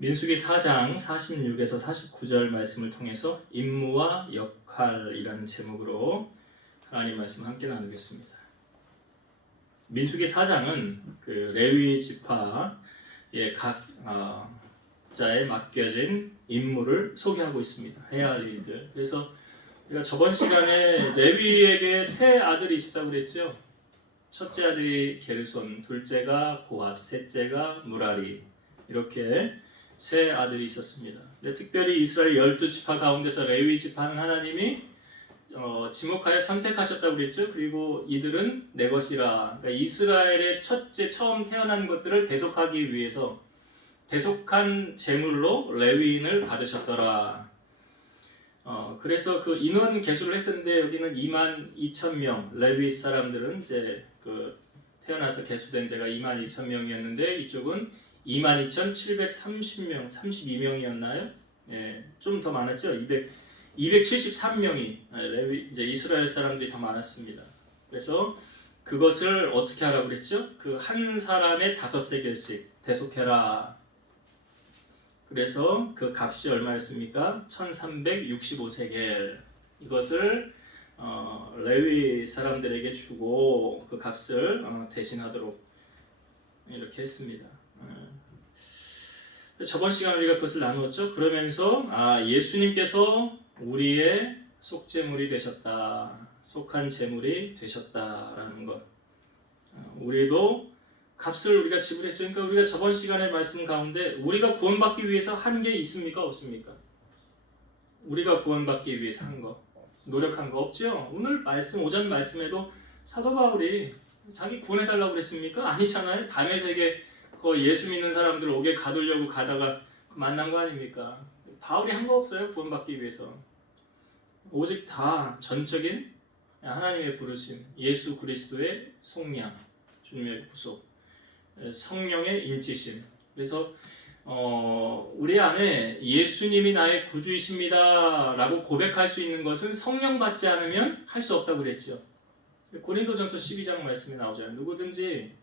민수기 4장 46에서 49절 말씀을 통해서 임무와 역할이라는 제목으로 하나님 말씀 함께 나누겠습니다. 민수기 4장은 그 레위 지파의 각 자에 맡겨진 임무를 소개하고 있습니다. 해야 할 일들. 그래서 우리가 저번 시간에 레위에게 세 아들이 있었다고 그랬죠. 첫째 아들이 게르손, 둘째가 고핫, 셋째가 무라리, 이렇게 세 아들이 있었습니다. 근데 특별히 이스라엘 12지파 가운데서 레위 지파는 하나님이 지목하여 선택하셨다고 그랬죠. 그리고 이들은 내 것이라. 그러니까 이스라엘의 첫째 처음 태어난 것들을 대속하기 위해서 대속한 제물로 레위인을 받으셨더라. 그래서 그 인원 계수를 했었는데 여기는 22,000명 레위 사람들은 이제 그 태어나서 계수된 자가 22,000명이었는데 이쪽은 22,730명, 32명이었나요? 예, 좀 더 많았죠. 273명이 레위 이제 이스라엘 사람들이 더 많았습니다. 그래서 그것을 어떻게 하라고 그랬죠? 그 한 사람의 5세겔씩 대속해라. 그래서 그 값이 얼마였습니까? 1365세겔. 이것을 레위 사람들에게 주고 그 값을 대신하도록 이렇게 했습니다. 저번 시간에 우리가 그것을 나누었죠. 그러면서 예수님께서 우리의 속죄물이 되셨다, 속한 제물이 되셨다라는 것. 우리도 값을 우리가 지불했죠. 그러니까 우리가 저번 시간의 말씀 가운데 우리가 구원받기 위해서 한 게 있습니까? 없습니까? 우리가 구원받기 위해서 한 거, 노력한 거 없죠? 오늘 말씀, 오전 말씀에도 사도 바울이 자기 구원해달라고 그랬습니까? 아니잖아요. 다메섹에 그 예수 믿는 사람들 옥에 가두려고 가다가 만난 거 아닙니까? 바울이 한 거 없어요. 구원받기 위해서. 오직 다 전적인 하나님의 부르심, 예수 그리스도의 속량, 주님의 구속, 성령의 인치심. 그래서 우리 안에 예수님이 나의 구주이십니다 라고 고백할 수 있는 것은 성령 받지 않으면 할 수 없다고 그랬죠. 고린도전서 12장 말씀에 나오잖아요. 누구든지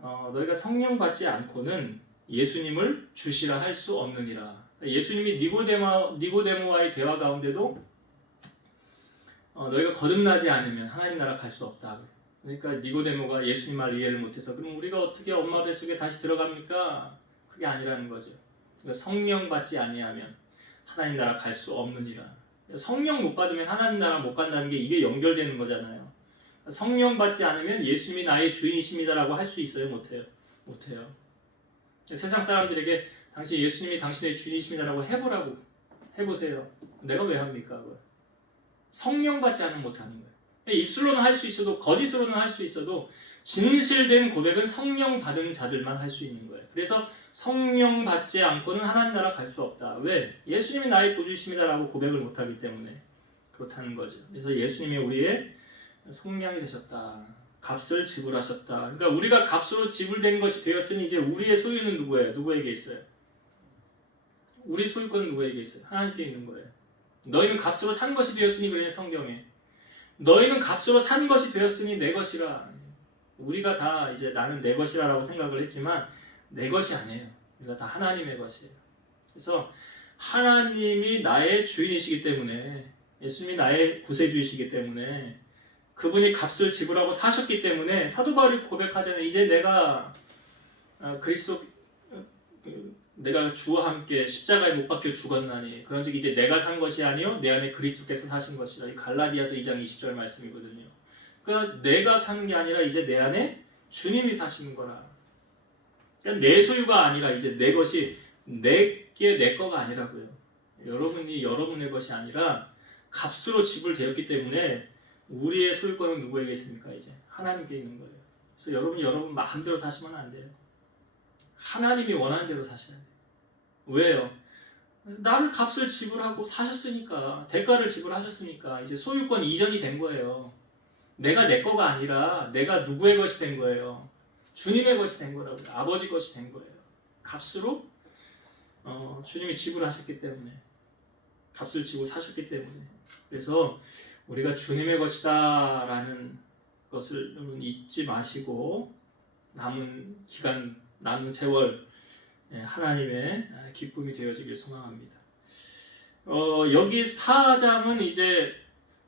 너희가 성령 받지 않고는 예수님을 주시라 할 수 없느니라. 예수님이 니고데모와의 대화 가운데도 너희가 거듭나지 않으면 하나님 나라 갈 수 없다. 그러니까 니고데모가 예수님 말 이해를 못해서 그럼 우리가 어떻게 엄마 뱃속에 다시 들어갑니까? 그게 아니라는 거죠. 그러니까 성령 받지 아니하면 하나님 나라 갈 수 없느니라. 성령 못 받으면 하나님 나라 못 간다는 게 이게 연결되는 거잖아요. 성령 받지 않으면 예수님이 나의 주인이십니다라고 할 수 있어요? 못해요? 못해요. 세상 사람들에게 당신 예수님이 당신의 주인이십니다라고 해보라고 해보세요. 내가 왜 합니까? 그걸? 성령 받지 않으면 못하는 거예요. 입술로는 할 수 있어도 거짓으로는 할 수 있어도 진실된 고백은 성령 받은 자들만 할 수 있는 거예요. 그래서 성령 받지 않고는 하나님 나라 갈 수 없다. 왜? 예수님이 나의 구주이십니다라고 고백을 못하기 때문에 그렇다는 거죠. 그래서 예수님이 우리의 속량이 되셨다. 값을 지불하셨다. 그러니까 우리가 값으로 지불된 것이 되었으니 이제 우리의 소유는 누구예요? 누구에게 있어요? 우리 소유권은 누구에게 있어요? 하나님께 있는 거예요. 너희는 값으로 산 것이 되었으니 그래 성경에 너희는 값으로 산 것이 되었으니 내 것이라. 우리가 다 이제 나는 내 것이라고 생각을 했지만 내 것이 아니에요. 우리가 다 하나님의 것이에요. 그래서 하나님이 나의 주인이시기 때문에 예수님이 나의 구세주이시기 때문에 그분이 값을 지불하고 사셨기 때문에 사도 바울이 고백하잖아요. 이제 내가 그리스도 내가 주와 함께 십자가에 못 박혀 죽었나니 그런즉 이제 내가 산 것이 아니요 내 안에 그리스도께서 사신 것이라. 이 갈라디아서 2장 20절 말씀이거든요. 그러니까 내가 사는 게 아니라 이제 내 안에 주님이 사시는 거라. 그러니까 내 소유가 아니라 이제 내 것이 내게 내 거가 아니라고요. 여러분이 여러분의 것이 아니라 값으로 지불되었기 때문에 우리의 소유권은 누구에게 있습니까? 이제 하나님께 있는 거예요. 그래서 여러분이 여러분 마음대로 사시면 안 돼요. 하나님이 원하는 대로 사셔야 돼요. 왜요? 나를 값을 지불하고 사셨으니까, 대가를 지불하셨으니까 이제 소유권 이전이 된 거예요. 내가 내 거가 아니라 내가 누구의 것이 된 거예요. 주님의 것이 된 거라고요. 아버지 것이 된 거예요. 값으로 주님이 지불하셨기 때문에, 값을 지고 사셨기 때문에. 그래서 우리가 주님의 것이다 라는 것을 여러분 잊지 마시고 남은 기간, 남은 세월 하나님의 기쁨이 되어지길 소망합니다. 여기 4장은 이제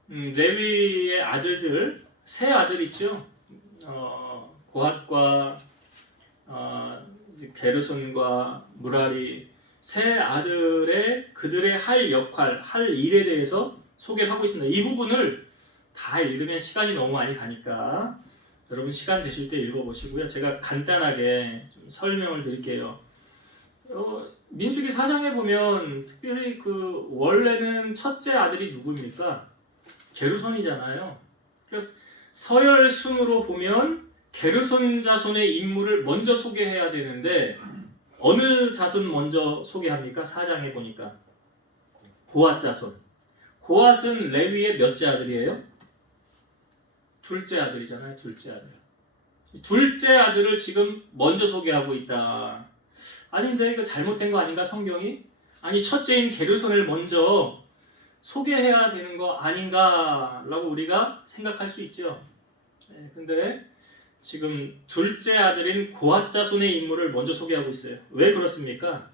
레위의 아들들, 세 아들 있죠. 고핫과 게르손과 무라리 세 아들의 그들의 할 역할, 할 일에 대해서 소개를 하고 있습니다. 이 부분을 다 읽으면 시간이 너무 많이 가니까 여러분 시간 되실 때 읽어보시고요. 제가 간단하게 좀 설명을 드릴게요. 민수기 4장에 보면 특별히 그 원래는 첫째 아들이 누구입니까? 게르손이잖아요. 그래서 서열 순으로 보면 게르손 자손의 인물을 먼저 소개해야 되는데 어느 자손 먼저 소개합니까? 4장에 보니까 고핫 자손. 고핫은 레위의 몇째 아들이에요? 둘째 아들이잖아요. 둘째 아들. 둘째 아들을 지금 먼저 소개하고 있다. 아닌데 이거 잘못된 거 아닌가 성경이? 아니 첫째인 게르손을 먼저 소개해야 되는 거 아닌가 라고 우리가 생각할 수 있죠. 근데 지금 둘째 아들인 고핫 자손의 인물을 먼저 소개하고 있어요. 왜 그렇습니까?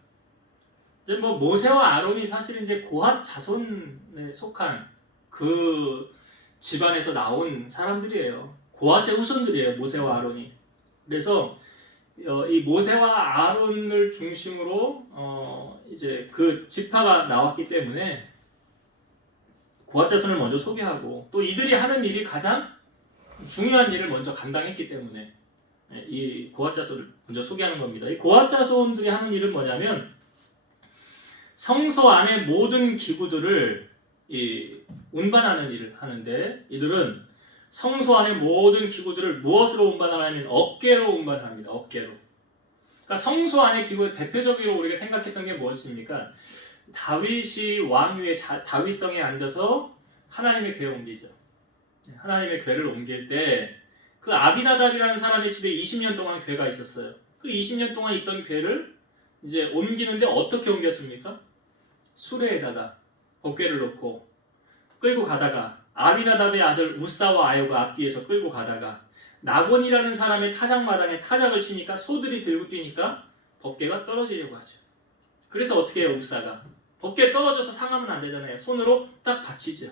이제 뭐 모세와 아론이 사실 이제 고핫 자손에 속한 그 집안에서 나온 사람들이에요. 고핫의 후손들이에요. 모세와 아론이. 그래서 이 모세와 아론을 중심으로 이제 그 지파가 나왔기 때문에 고핫 자손을 먼저 소개하고 또 이들이 하는 일이 가장 중요한 일을 먼저 감당했기 때문에 이 고핫 자손을 먼저 소개하는 겁니다. 이 고핫 자손들이 하는 일은 뭐냐면 성소 안의 모든 기구들을 운반하는 일을 하는데 이들은 성소 안의 모든 기구들을 무엇으로 운반하냐면 어깨로 운반합니다. 어깨로. 그러니까 성소 안의 기구의 대표적으로 우리가 생각했던 게 무엇입니까? 다윗이 왕위에 다윗성에 앉아서 하나님의 궤를 옮기죠. 하나님의 궤를 옮길 때 그 아비나답이라는 사람의 집에 20년 동안 궤가 있었어요. 그 20년 동안 있던 궤를 이제 옮기는데 어떻게 옮겼습니까? 수레에다가 법궤를 놓고 끌고 가다가 아비나답의 아들 우사와 아요가 앞뒤에서 끌고 가다가 나곤이라는 사람의 타작마당에 타작을 치니까 소들이 들고 뛰니까 법궤가 떨어지려고 하죠. 그래서 어떻게 해요? 우사가 법궤 떨어져서 상하면 안 되잖아요. 손으로 딱 받치죠.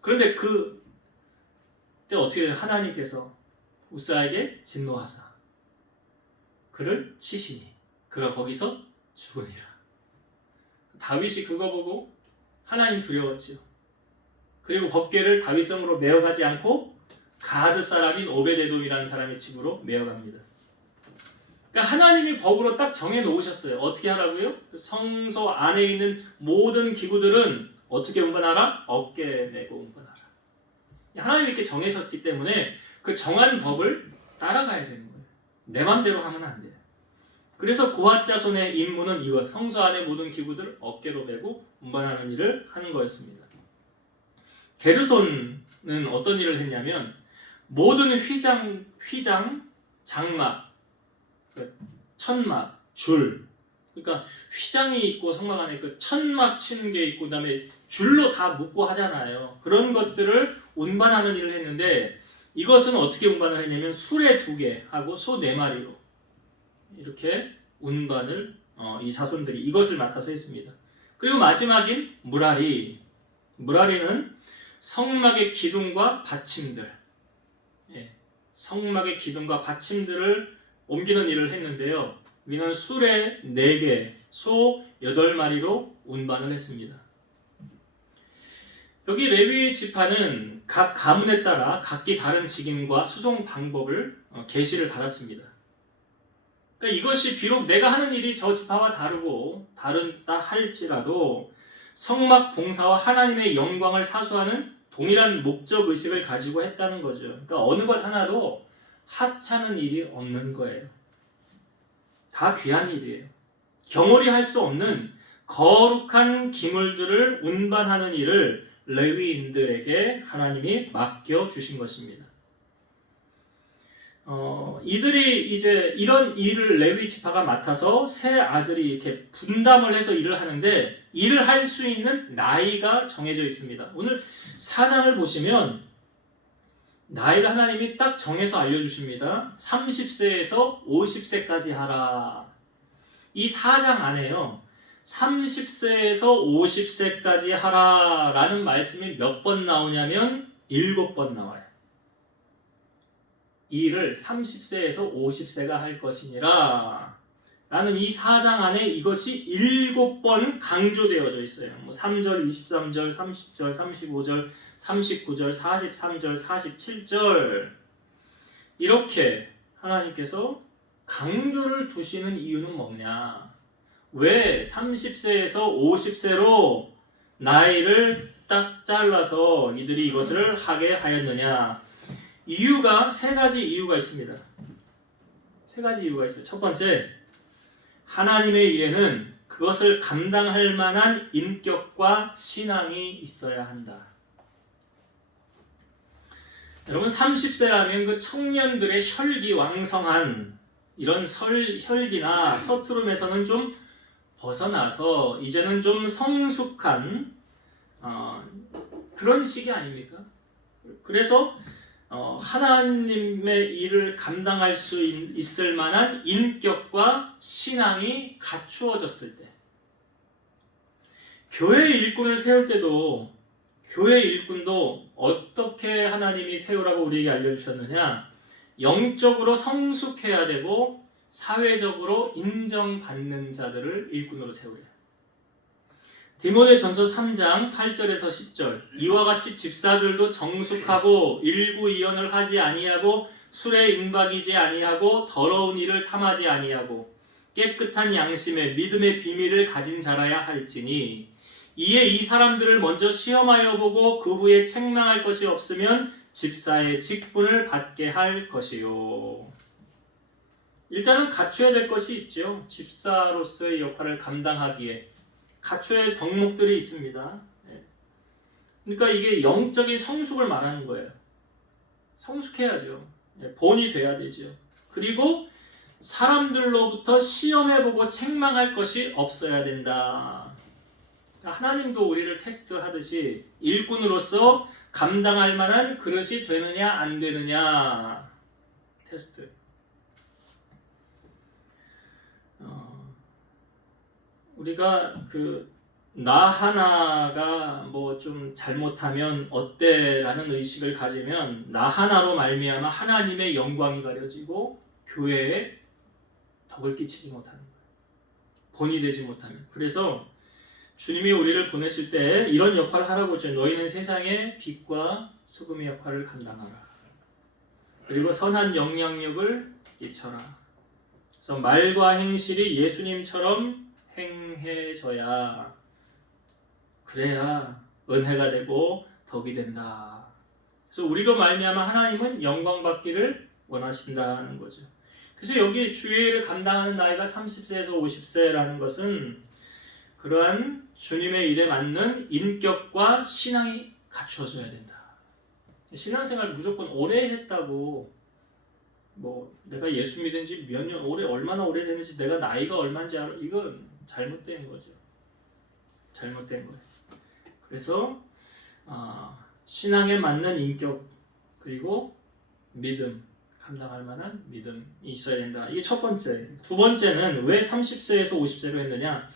그런데 그때 어떻게 해요? 하나님께서 우사에게 진노하사 그를 치시니 그가 거기서 죽으니라. 다윗이 그거 보고 하나님 두려웠지요. 그리고 법궤를 다윗성으로 메어가지 않고 가드 사람인 오베데돔이라는 사람의 집으로 메어갑니다. 그러니까 하나님이 법으로 딱 정해놓으셨어요. 어떻게 하라고요? 성소 안에 있는 모든 기구들은 어떻게 운반하라? 어깨에 메고 운반하라. 하나님이 이렇게 정해셨기 때문에 그 정한 법을 따라가야 되는 거예요. 내 맘대로 하면 안 돼요. 그래서 고핫 자손의 임무는 이거 성소 안의 모든 기구들을 어깨로 메고 운반하는 일을 하는 거였습니다. 게르손은 어떤 일을 했냐면 모든 휘장, 장막, 천막, 줄, 그러니까 휘장이 있고 성막 안에 그 천막 치는 게 있고 그다음에 줄로 다 묶고 하잖아요. 그런 것들을 운반하는 일을 했는데 이것은 어떻게 운반을 했냐면 수레 2개 하고 소 4마리로 이렇게 운반을 이 자손들이 이것을 맡아서 했습니다. 그리고 마지막인 무라리는 성막의 기둥과 받침들, 성막의 기둥과 받침들을 옮기는 일을 했는데요. 위는 수레 4개, 소 8마리로 운반을 했습니다. 여기 레위 지파는 각 가문에 따라 각기 다른 직임과 수송 방법을 계시를 받았습니다. 그러니까 이것이 비록 내가 하는 일이 저 지파와 다르다 할지라도 성막 봉사와 하나님의 영광을 사수하는 동일한 목적 의식을 가지고 했다는 거죠. 그러니까 어느 것 하나도 하찮은 일이 없는 거예요. 다 귀한 일이에요. 경홀히 할 수 없는 거룩한 기물들을 운반하는 일을 레위인들에게 하나님이 맡겨 주신 것입니다. 이들이 이제 이런 일을 레위 지파가 맡아서 세 아들이 이렇게 분담을 해서 일을 하는데 일을 할 수 있는 나이가 정해져 있습니다. 오늘 4장을 보시면 나이를 하나님이 딱 정해서 알려주십니다. 30세에서 50세까지 하라. 이 4장 안에요. 30세에서 50세까지 하라라는 말씀이 몇 번 나오냐면 7번 나와요. 이 일을 30세에서 50세가 할 것이니라 라는 이 4장 안에 이것이 7번 강조되어져 있어요. 3절, 23절, 30절, 35절, 39절, 43절, 47절 이렇게 하나님께서 강조를 두시는 이유는 뭐냐? 왜 30세에서 50세로 나이를 딱 잘라서 이들이 이것을 하게 하였느냐? 이유가 세 가지 이유가 있습니다. 세 가지 이유가 있어요. 첫 번째, 하나님의 일에는 그것을 감당할 만한 인격과 신앙이 있어야 한다. 여러분 30세라면 그 청년들의 혈기왕성한 이런 혈기나 서투름에서는 좀 벗어나서 이제는 좀 성숙한 그런 시기 아닙니까? 그래서 하나님의 일을 감당할 수 있을 만한 인격과 신앙이 갖추어졌을 때 교회 일꾼을 세울 때도 교회 일꾼도 어떻게 하나님이 세우라고 우리에게 알려주셨느냐? 영적으로 성숙해야 되고 사회적으로 인정받는 자들을 일꾼으로 세우래. 디모데전서 3장 8절에서 10절 이와 같이 집사들도 정숙하고 일구이연을 하지 아니하고 술에 임박이지 아니하고 더러운 일을 탐하지 아니하고 깨끗한 양심에 믿음의 비밀을 가진 자라야 할지니 이에 이 사람들을 먼저 시험하여 보고 그 후에 책망할 것이 없으면 집사의 직분을 받게 할 것이요. 일단은 갖춰야 될 것이 있죠. 집사로서의 역할을 감당하기에 갖춰야 할 덕목들이 있습니다. 그러니까 이게 영적인 성숙을 말하는 거예요. 성숙해야죠. 본이 돼야 되죠. 그리고 사람들로부터 시험해보고 책망할 것이 없어야 된다. 하나님도 우리를 테스트하듯이 일꾼으로서 감당할 만한 그릇이 되느냐 안 되느냐 테스트. 우리가 나 하나가 뭐 좀 잘못하면 어때라는 의식을 가지면 나 하나로 말미암아 하나님의 영광이 가려지고 교회에 덕을 끼치지 못하는 거예요. 본이 되지 못하는. 그래서 주님이 우리를 보내실 때 이런 역할을 하라고 했죠. 너희는 세상의 빛과 소금의 역할을 감당하라. 그리고 선한 영향력을 끼쳐라. 그래서 말과 행실이 예수님처럼 행해져야 그래야 은혜가 되고 덕이 된다. 그래서 우리로 말미암아 하나님은 영광 받기를 원하신다는 거죠. 그래서 여기 주의를 감당하는 나이가 30세에서 50세라는 것은 그러한 주님의 일에 맞는 인격과 신앙이 갖추어져야 된다. 신앙생활 무조건 오래 했다고 뭐 내가 예수 믿은 지 몇 년 얼마나 오래 됐는지 내가 나이가 얼마인지 알아. 이건 잘못된 거죠. 잘못된 거예요. 그래서 신앙에 맞는 인격 그리고 믿음 감당할 만한 믿음이 있어야 된다. 이게 첫 번째. 두 번째는 왜 30세에서 50세로 했느냐?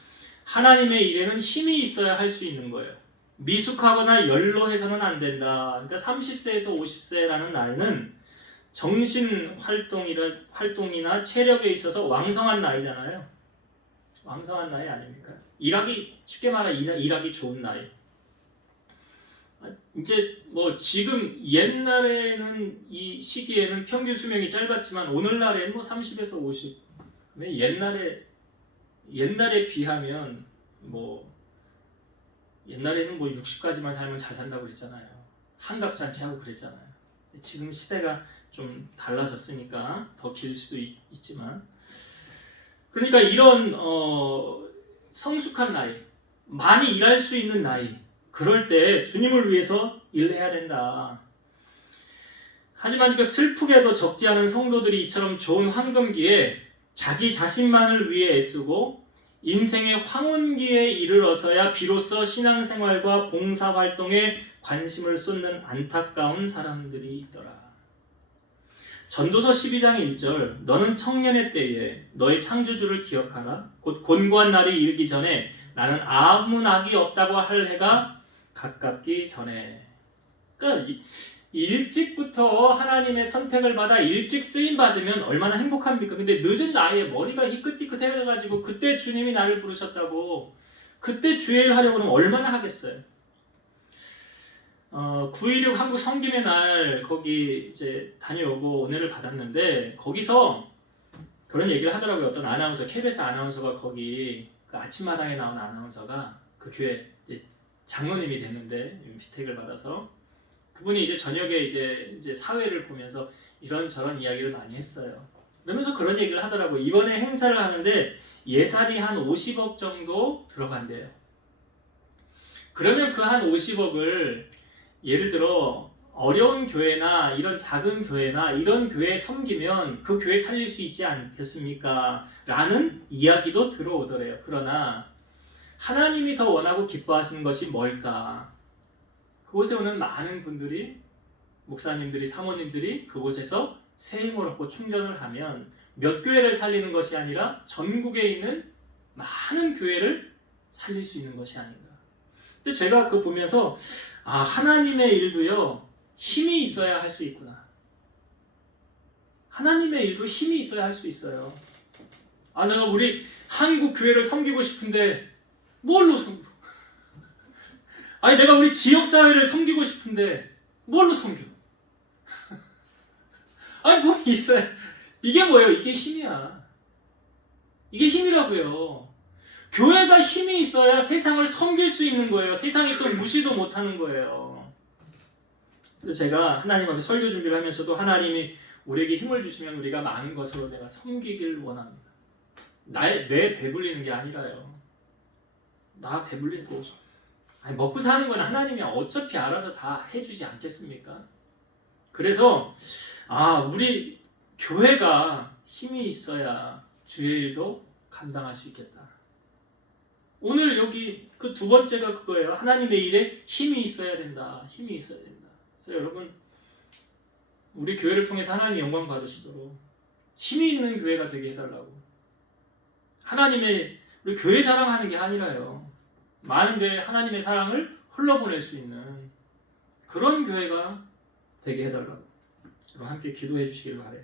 하나님의 일에는 힘이 있어야 할 수 있는 거예요. 미숙하거나 연로해서는 안 된다. 그러니까 30세에서 50세라는 나이는 정신 활동이나 체력에 있어서 왕성한 나이잖아요. 왕성한 나이 아닙니까? 쉽게 말하면 일하기 좋은 나이. 이제 뭐 지금 옛날에는 이 시기에는 평균 수명이 짧았지만 오늘날에는 뭐 30에서 50. 옛날에 비하면 뭐 옛날에는 뭐 60까지만 살면 잘 산다고 그랬잖아요. 한갑잔치하고 그랬잖아요. 지금 시대가 좀 달라졌으니까 더 길 수도 있지만 그러니까 이런 성숙한 나이, 많이 일할 수 있는 나이 그럴 때 주님을 위해서 일해야 된다. 하지만 슬프게도 적지 않은 성도들이 이처럼 좋은 황금기에 자기 자신만을 위해 애쓰고 인생의 황혼기에 이르러서야 비로소 신앙생활과 봉사활동에 관심을 쏟는 안타까운 사람들이 있더라. 전도서 12장 1절 너는 청년의 때에 너의 창조주를 기억하라. 곧 곤고한 날이 이르기 전에 나는 아무 낙이 없다고 할 해가 가깝기 전에. 그러니까 일찍부터 하나님의 선택을 받아 일찍 쓰임 받으면 얼마나 행복합니까? 근데 늦은 나이에 머리가 희끗희끗해가지고 그때 주님이 나를 부르셨다고 그때 주일 하려고 그러면 얼마나 하겠어요? 9.16 한국 성김의 날 거기 이제 다녀오고 은혜를 받았는데 거기서 그런 얘기를 하더라고요. 어떤 아나운서, KBS 아나운서가 거기 그 아침마당에 나온 아나운서가 그 교회 이제 장로님이 됐는데 비택을 받아서 그분이 이제 저녁에 이제 사회를 보면서 이런저런 이야기를 많이 했어요. 그러면서 그런 얘기를 하더라고요. 이번에 행사를 하는데 예산이 한 50억 정도 들어간대요. 그러면 그 한 50억을 예를 들어 어려운 교회나 이런 작은 교회나 이런 교회에 섬기면 그 교회 살릴 수 있지 않겠습니까? 라는 이야기도 들어오더래요. 그러나 하나님이 더 원하고 기뻐하시는 것이 뭘까? 그곳에 오는 많은 분들이, 목사님들이, 사모님들이 그곳에서 새 힘을 얻고 충전을 하면 몇 교회를 살리는 것이 아니라 전국에 있는 많은 교회를 살릴 수 있는 것이 아닌가. 근데 제가 그거 보면서 하나님의 일도요 힘이 있어야 할 수 있구나. 하나님의 일도 힘이 있어야 할 수 있어요. 내가 우리 한국 교회를 섬기고 싶은데 뭘로 섬겨? 내가 우리 지역사회를 섬기고 싶은데 뭘로 섬겨? 뭐 있어요? 이게 뭐예요? 이게 힘이야. 이게 힘이라고요. 교회가 힘이 있어야 세상을 섬길 수 있는 거예요. 세상이 또 무시도 못하는 거예요. 그래서 제가 하나님 앞에 설교 준비를 하면서도 하나님이 우리에게 힘을 주시면 우리가 많은 것으로 내가 섬기길 원합니다. 내 배불리는 게 아니라요. 나 배불리는 거 먹고 사는 건 하나님이 어차피 알아서 다 해주지 않겠습니까? 그래서 우리 교회가 힘이 있어야 주의 일도 감당할 수 있겠다. 오늘 여기 그 두 번째가 그거예요. 하나님의 일에 힘이 있어야 된다. 힘이 있어야 된다. 그래서 여러분 우리 교회를 통해서 하나님 영광 받으시도록 힘이 있는 교회가 되게 해달라고. 하나님의 우리 교회 자랑하는 게 아니라요. 많은데 하나님의 사랑을 흘러보낼 수 있는 그런 교회가 되게 해달라고. 여러분 함께 기도해 주시기를 바래요.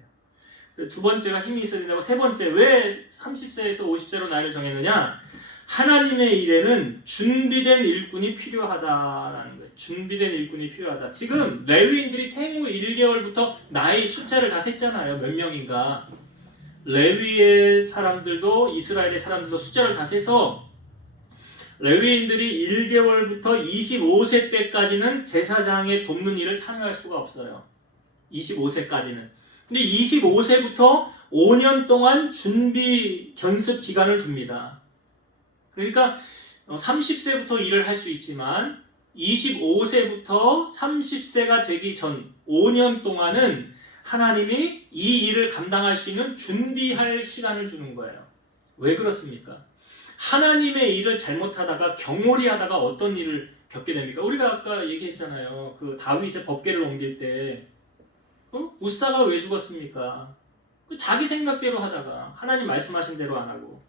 두 번째가 힘이 있어야 된다고. 세 번째, 왜 30세에서 50세로 나이를 정했느냐? 하나님의 일에는 준비된 일꾼이 필요하다라는 거예요. 준비된 일꾼이 필요하다. 지금 레위인들이 생후 1개월부터 나이 숫자를 다 셌잖아요. 몇 명인가. 레위의 사람들도 이스라엘의 사람들도 숫자를 다 세서 레위인들이 1개월부터 25세 때까지는 제사장의 돕는 일을 참여할 수가 없어요. 25세까지는. 근데 25세부터 5년 동안 준비 견습 기간을 둡니다. 그러니까 30세부터 일을 할 수 있지만 25세부터 30세가 되기 전 5년 동안은 하나님이 이 일을 감당할 수 있는 준비할 시간을 주는 거예요. 왜 그렇습니까? 하나님의 일을 잘못하다가 경홀히 하다가 어떤 일을 겪게 됩니까? 우리가 아까 얘기했잖아요. 그 다윗의 법궤를 옮길 때 우사가 왜 죽었습니까? 자기 생각대로 하다가 하나님 말씀하신 대로 안 하고.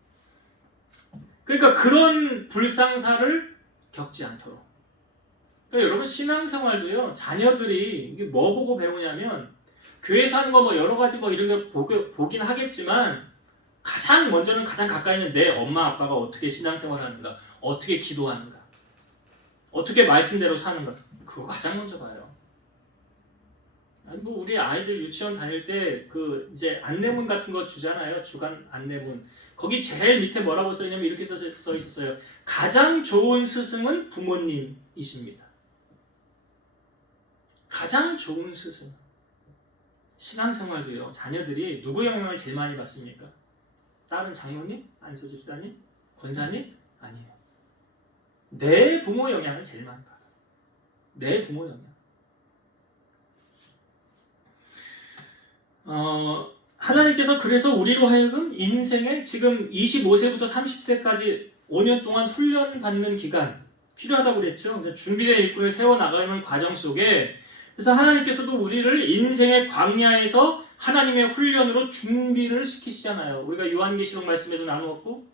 그러니까 그런 불상사를 겪지 않도록. 그러니까 여러분 신앙생활도요. 자녀들이 이게 뭐 보고 배우냐면 교회에서 하는 거 여러 가지 이런 거 보긴 하겠지만 가장 먼저는 가장 가까이 있는 내 엄마 아빠가 어떻게 신앙생활을 하는가, 어떻게 기도하는가, 어떻게 말씀대로 사는가, 그거 가장 먼저 봐요. 우리 아이들 유치원 다닐 때 그 이제 안내문 같은 거 주잖아요. 주간 안내문. 거기 제일 밑에 뭐라고 써있냐면 이렇게 써 있었어요. 가장 좋은 스승은 부모님이십니다. 가장 좋은 스승. 신앙생활도요. 자녀들이 누구 영향을 제일 많이 받습니까? 다른 장로님? 안수 집사님? 권사님? 아니에요. 내 부모 영향을 제일 많이 받아요. 내 부모 영향. 하나님께서 그래서 우리로 하여금 인생에 지금 25세부터 30세까지 5년 동안 훈련받는 기간 필요하다고 그랬죠. 준비된 일꾼을 세워나가는 과정 속에 그래서 하나님께서도 우리를 인생의 광야에서 하나님의 훈련으로 준비를 시키시잖아요. 우리가 요한계시록 말씀에도 나누었고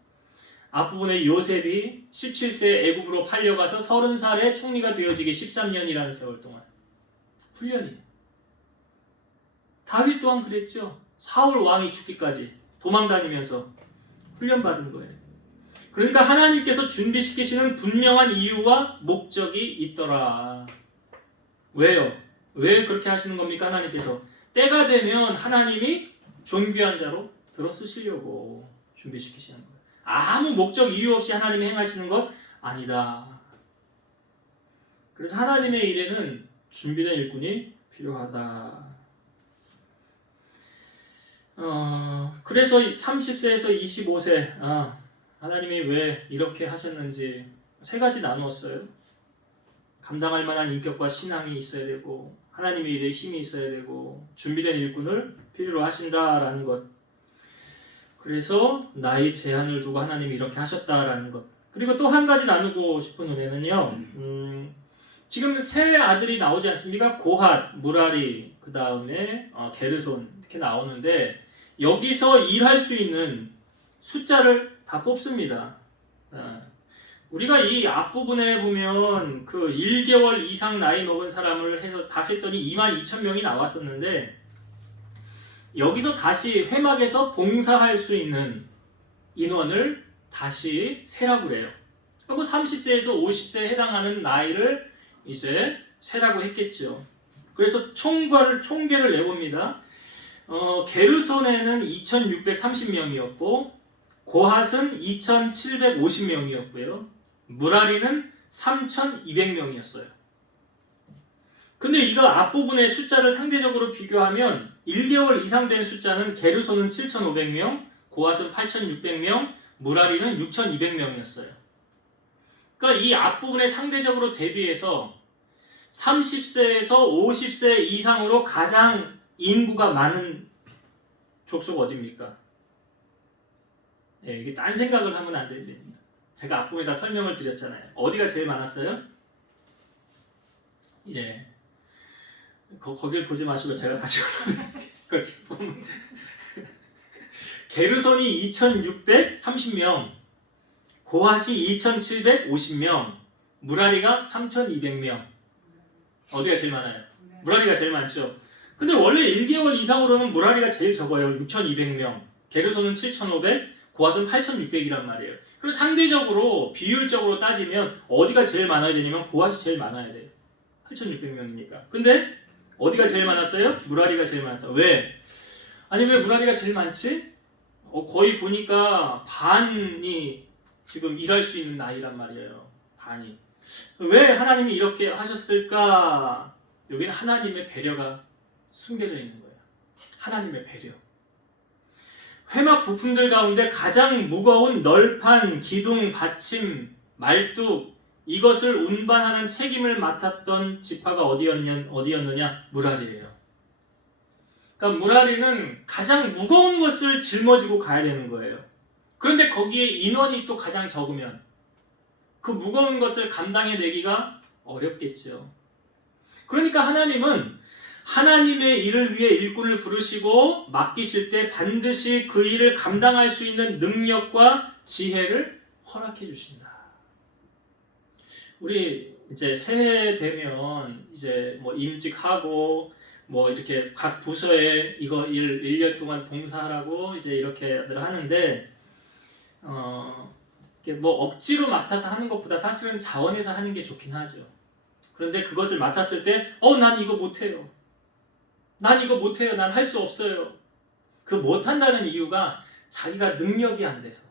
앞부분에 요셉이 17세에 애굽으로 팔려가서 30살에 총리가 되어지기 13년이라는 세월 동안 훈련이에요. 다윗 또한 그랬죠. 사울 왕이 죽기까지 도망다니면서 훈련받은 거예요. 그러니까 하나님께서 준비시키시는 분명한 이유와 목적이 있더라. 왜요? 왜 그렇게 하시는 겁니까? 하나님께서 때가 되면 하나님이 존귀한 자로 들어 쓰시려고 준비시키시는 거예요. 아무 목적 이유 없이 하나님이 행하시는 것 아니다. 그래서 하나님의 일에는 준비된 일꾼이 필요하다. 그래서 30세에서 25세 하나님이 왜 이렇게 하셨는지 세 가지 나누었어요. 감당할 만한 인격과 신앙이 있어야 되고 하나님의 일에 힘이 있어야 되고 준비된 일꾼을 필요로 하신다라는 것. 그래서 나이 제한을 두고 하나님이 이렇게 하셨다라는 것. 그리고 또 한 가지 나누고 싶은 은혜는요. 지금 세 아들이 나오지 않습니까? 고핫, 무라리, 그 다음에 게르손 이렇게 나오는데 여기서 일할 수 있는 숫자를 다 뽑습니다. 우리가 이 앞부분에 보면 그 1개월 이상 나이 먹은 사람을 해서 다 셌더니 22,000명이 나왔었는데 여기서 다시 회막에서 봉사할 수 있는 인원을 다시 세라고 그래요. 그리고 30세에서 50세에 해당하는 나이를 이제 세라고 했겠죠. 그래서 총계를 내봅니다. 게르손에는 2,630명이었고 고핫은 2,750명이었고요. 무라리는 3,200명이었어요. 근데 이거 앞부분의 숫자를 상대적으로 비교하면 1개월 이상 된 숫자는 게르손은 7,500명, 고핫은 8,600명, 무라리는 6,200명이었어요. 그러니까 이 앞부분에 상대적으로 대비해서 30세에서 50세 이상으로 가장 인구가 많은 족속 어디입니까? 이게 딴 생각을 하면 안 됩니다. 제가 앞부분에다 설명을 드렸잖아요. 어디가 제일 많았어요? 예. 거길 보지 마시고 제가 다시 올려드릴게요. 게르손이 2,630명, 고핫이 2,750명, 무라리가 3,200명. 어디가 제일 많아요? 무라리가 제일 많죠. 근데 원래 1개월 이상으로는 무라리가 제일 적어요. 6,200명. 게르손은 7,500, 고핫은 8,600이란 말이에요. 그리고 상대적으로 비율적으로 따지면 어디가 제일 많아야 되냐면 고핫이 제일 많아야 돼요. 8,600명이니까. 근데 어디가 제일 많았어요? 무라리가 제일 많았다. 왜? 아니 왜 무라리가 제일 많지? 거의 보니까 반이 지금 일할 수 있는 나이란 말이에요. 반이. 왜 하나님이 이렇게 하셨을까? 여기는 하나님의 배려가 숨겨져 있는 거예요. 하나님의 배려. 회막 부품들 가운데 가장 무거운 널판, 기둥, 받침, 말뚝 이것을 운반하는 책임을 맡았던 지파가 어디였느냐? 무라리예요. 그러니까 무라리는 가장 무거운 것을 짊어지고 가야 되는 거예요. 그런데 거기에 인원이 또 가장 적으면 그 무거운 것을 감당해내기가 어렵겠죠. 그러니까 하나님은 하나님의 일을 위해 일꾼을 부르시고 맡기실 때 반드시 그 일을 감당할 수 있는 능력과 지혜를 허락해 주신다. 우리 이제 새해 되면 이제 뭐 임직하고 뭐 이렇게 각 부서에 이거 1년 동안 봉사하라고 이제 이렇게들 하는데 뭐 억지로 맡아서 하는 것보다 사실은 자원해서 하는 게 좋긴 하죠. 그런데 그것을 맡았을 때 난 이거 못해요. 난 이거 못해요. 난 할 수 없어요. 그 못한다는 이유가 자기가 능력이 안 돼서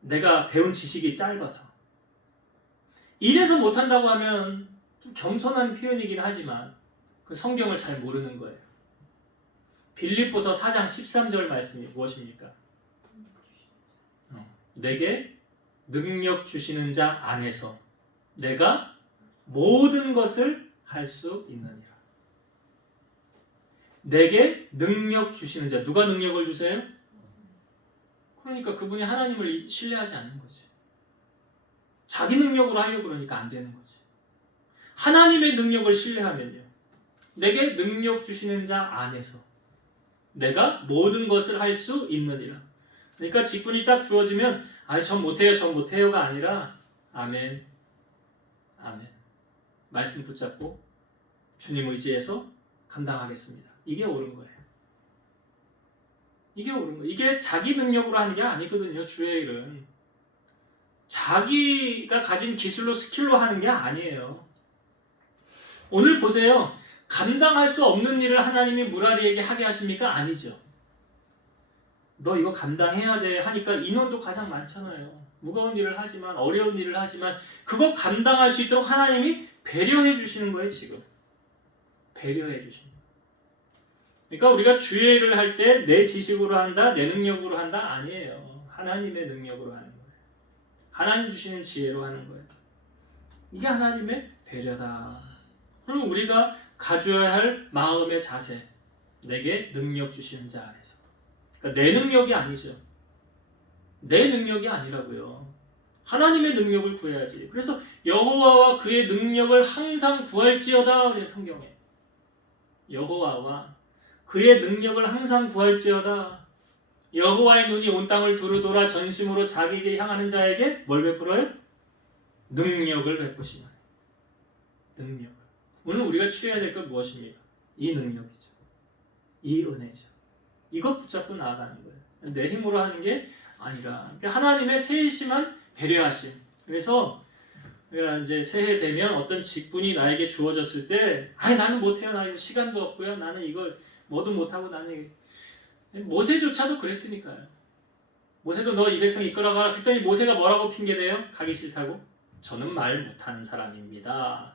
내가 배운 지식이 짧아서 이래서 못한다고 하면 좀 겸손한 표현이긴 하지만 그 성경을 잘 모르는 거예요. 빌립보서 4장 13절 말씀이 무엇입니까? 내게 능력 주시는 자 안에서 내가 모든 것을 할 수 있느니라. 내게 능력 주시는 자. 누가 능력을 주세요? 그러니까 그분이 하나님을 신뢰하지 않는 거죠. 자기 능력으로 하려고 그러니까 안 되는 거죠. 하나님의 능력을 신뢰하면요. 내게 능력 주시는 자 안에서 내가 모든 것을 할 수 있느니라. 그러니까 직분이 딱 주어지면 전 못해요, 전 못해요가 아니라 아멘, 아멘. 말씀 붙잡고 주님 의지해서 감당하겠습니다. 이게 옳은 거예요. 이게 옳은 거예요. 이게 자기 능력으로 하는 게 아니거든요. 주의 일은. 자기가 가진 기술로 스킬로 하는 게 아니에요. 오늘 보세요. 감당할 수 없는 일을 하나님이 무라리에게 하게 하십니까? 아니죠. 너 이거 감당해야 돼 하니까 인원도 가장 많잖아요. 무거운 일을 하지만 어려운 일을 하지만 그거 감당할 수 있도록 하나님이 배려해 주시는 거예요. 지금 배려해 주시는 거예요. 그러니까 우리가 주의 일을 할 때 내 지식으로 한다, 내 능력으로 한다 아니에요. 하나님의 능력으로 하는 거예요. 하나님 주시는 지혜로 하는 거예요. 이게 하나님의 배려다. 그럼 우리가 가져야 할 마음의 자세, 내게 능력 주시는 자 안에서. 그러니까 내 능력이 아니죠. 내 능력이 아니라고요. 하나님의 능력을 구해야지. 그래서 여호와와 그의 능력을 항상 구할지어다. 그래 성경에. 여호와와 그의 능력을 항상 구할지어다. 여호와의 눈이 온 땅을 두루 돌아 전심으로 자기에게 향하는 자에게 뭘 베풀어요? 능력을 베푸시나니. 능력. 오늘 우리가 취해야 될 건 무엇입니까? 이 능력이죠. 이 은혜죠. 이것 붙잡고 나아가는 거예요. 내 힘으로 하는 게 아니라 하나님의 세심한 배려하심. 그래서 우리가 이제 새해 되면 어떤 직분이 나에게 주어졌을 때 나는 못해요. 나 이거 시간도 없고요. 나는 이걸 뭐도 못하고 나는 모세조차도 그랬으니까요. 모세도 너 이 백성 이끌어가라. 그랬더니 모세가 뭐라고 핑계대요? 가기 싫다고? 저는 말 못하는 사람입니다.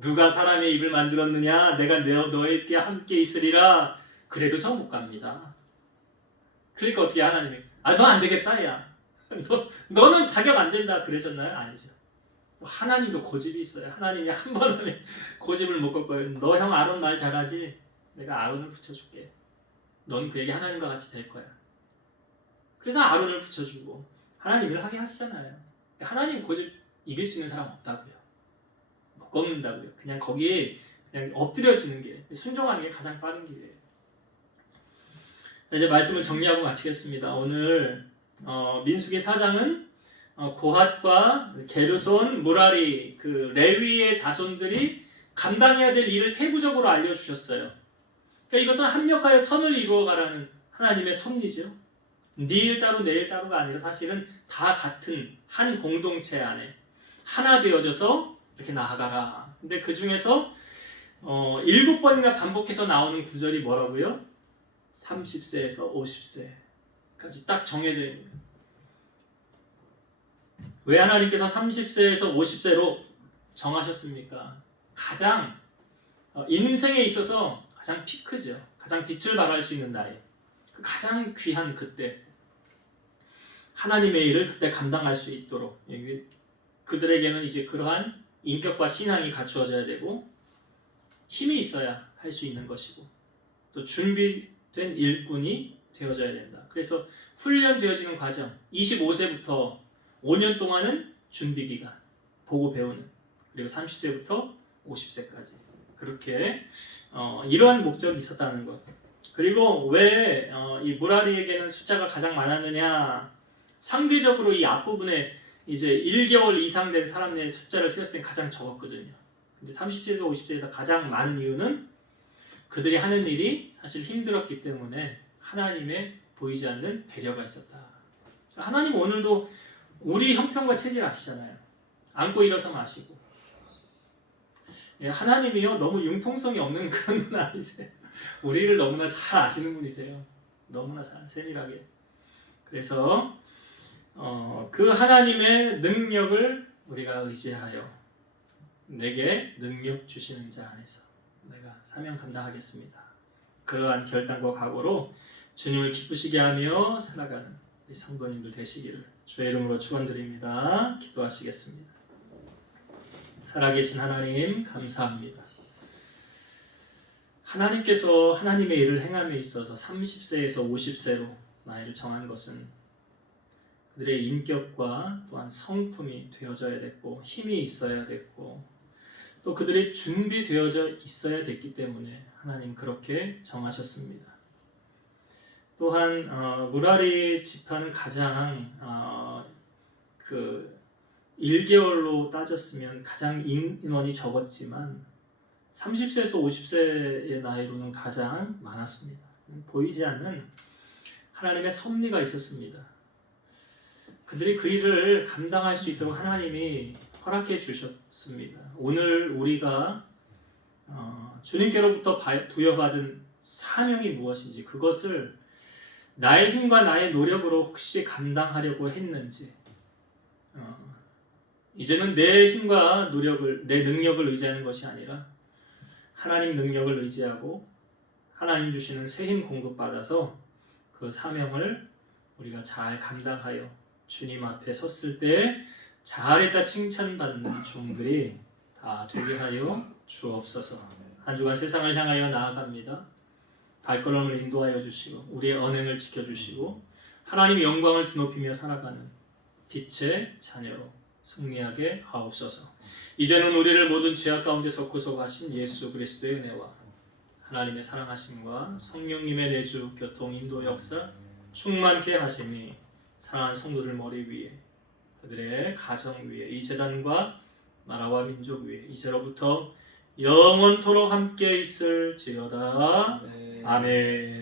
누가 사람의 입을 만들었느냐? 내가 너에게 함께 있으리라. 그래도 저 못 갑니다. 그러니까 어떻게 하나님이 너 안 되겠다 야. 너는 자격 안 된다 그러셨나요? 아니죠. 하나님도 고집이 있어요. 하나님이 한 번 하면 고집을 못 걸 거예요. 너 형 아론 말 잘하지? 내가 아론을 붙여줄게. 넌 그에게 하나님과 같이 될 거야. 그래서 아론을 붙여주고 하나님을 하게 하시잖아요. 하나님 고집 이길 수 있는 사람 없다고요. 못 꺾는다고요. 그냥 거기에 그냥 엎드려지는 게 순종하는 게 가장 빠른 길이에요. 이제 말씀을 정리하고 마치겠습니다. 오늘 민수기 4장은 고핫과 게르손, 무라리, 그 레위의 자손들이 감당해야 될 일을 세부적으로 알려주셨어요. 그러니까 이것은 합력하여 선을 이루어가라는 하나님의 섭리죠. 네 일 따로 내 일 따로가 아니라 사실은 다 같은 한 공동체 안에 하나 되어져서 이렇게 나아가라. 근데 그 중에서 7번이나 반복해서 나오는 구절이 뭐라고요? 30세에서 50세까지 딱 정해져 있는 거예요. 왜 하나님께서 30세에서 50세로 정하셨습니까? 가장 인생에 있어서 가장 피크죠. 가장 빛을 발할 수 있는 나이. 그 가장 귀한 그때 하나님의 일을 그때 감당할 수 있도록 그들에게는 이제 그러한 인격과 신앙이 갖추어져야 되고 힘이 있어야 할 수 있는 것이고 또 준비된 일꾼이 되어져야 된다. 그래서 훈련되어지는 과정 25세부터 5년 동안은 준비 기간 보고 배우는 그리고 30세부터 50세까지 그렇게 이러한 목적이 있었다는 것. 그리고 왜 이 무라리에게는 숫자가 가장 많았느냐? 상대적으로 이 앞부분에 이제 1개월 이상 된 사람의 숫자를 세웠을 때 가장 적었거든요. 근데 30세에서 50세에서 가장 많은 이유는 그들이 하는 일이 사실 힘들었기 때문에 하나님의 보이지 않는 배려가 있었다. 하나님 오늘도 우리 형편과 체질 아시잖아요. 앉고 일어서 마시고. 하나님이요 너무 융통성이 없는 그런 분 아니세요. 우리를 너무나 잘 아시는 분이세요. 너무나 잘 세밀하게. 그래서 그 하나님의 능력을 우리가 의지하여 내게 능력 주시는 자 안에서 내가 사명 감당하겠습니다. 그러한 결단과 각오로 주님을 기쁘시게 하며 살아가는 우리 성도님들 되시기를 주의 이름으로 축원드립니다. 기도하시겠습니다. 살아계신 하나님 감사합니다. 하나님께서 하나님의 일을 행함에 있어서 30세에서 50세로 나이를 정한 것은 그들의 인격과 또한 성품이 되어져야 됐고 힘이 있어야 됐고 또 그들이 준비되어져 있어야 됐기 때문에 하나님 그렇게 정하셨습니다. 또한 무라리 지파는 가장 그 1개월로 따졌으면 가장 인원이 적었지만 30세에서 50세의 나이로는 가장 많았습니다. 보이지 않는 하나님의 섭리가 있었습니다. 그들이 그 일을 감당할 수 있도록 하나님이 허락해 주셨습니다. 오늘 우리가 주님께로부터 부여받은 사명이 무엇인지, 그것을 나의 힘과 나의 노력으로 혹시 감당하려고 했는지, 이제는 내 힘과 노력을, 내 능력을 의지하는 것이 아니라 하나님 능력을 의지하고 하나님 주시는 새 힘 공급받아서 그 사명을 우리가 잘 감당하여 주님 앞에 섰을 때 잘했다 칭찬받는 종들이 다 되게 하여 주옵소서. 한 주간 세상을 향하여 나아갑니다. 발걸음을 인도하여 주시고 우리의 언행을 지켜주시고 하나님의 영광을 드높이며 살아가는 빛의 자녀로 승리하게 하옵소서. 이제는 우리를 모든 죄악 가운데서 구속하신 예수 그리스도의 은혜와 하나님의 사랑하심과 성령님의 내주, 교통, 인도, 역사 충만케 하심이 사랑하는 성도들 머리 위에, 그들의 가정 위에, 이 재단과 나라와 민족 위에 이제로부터 영원토록 함께 있을지어다. 아멘.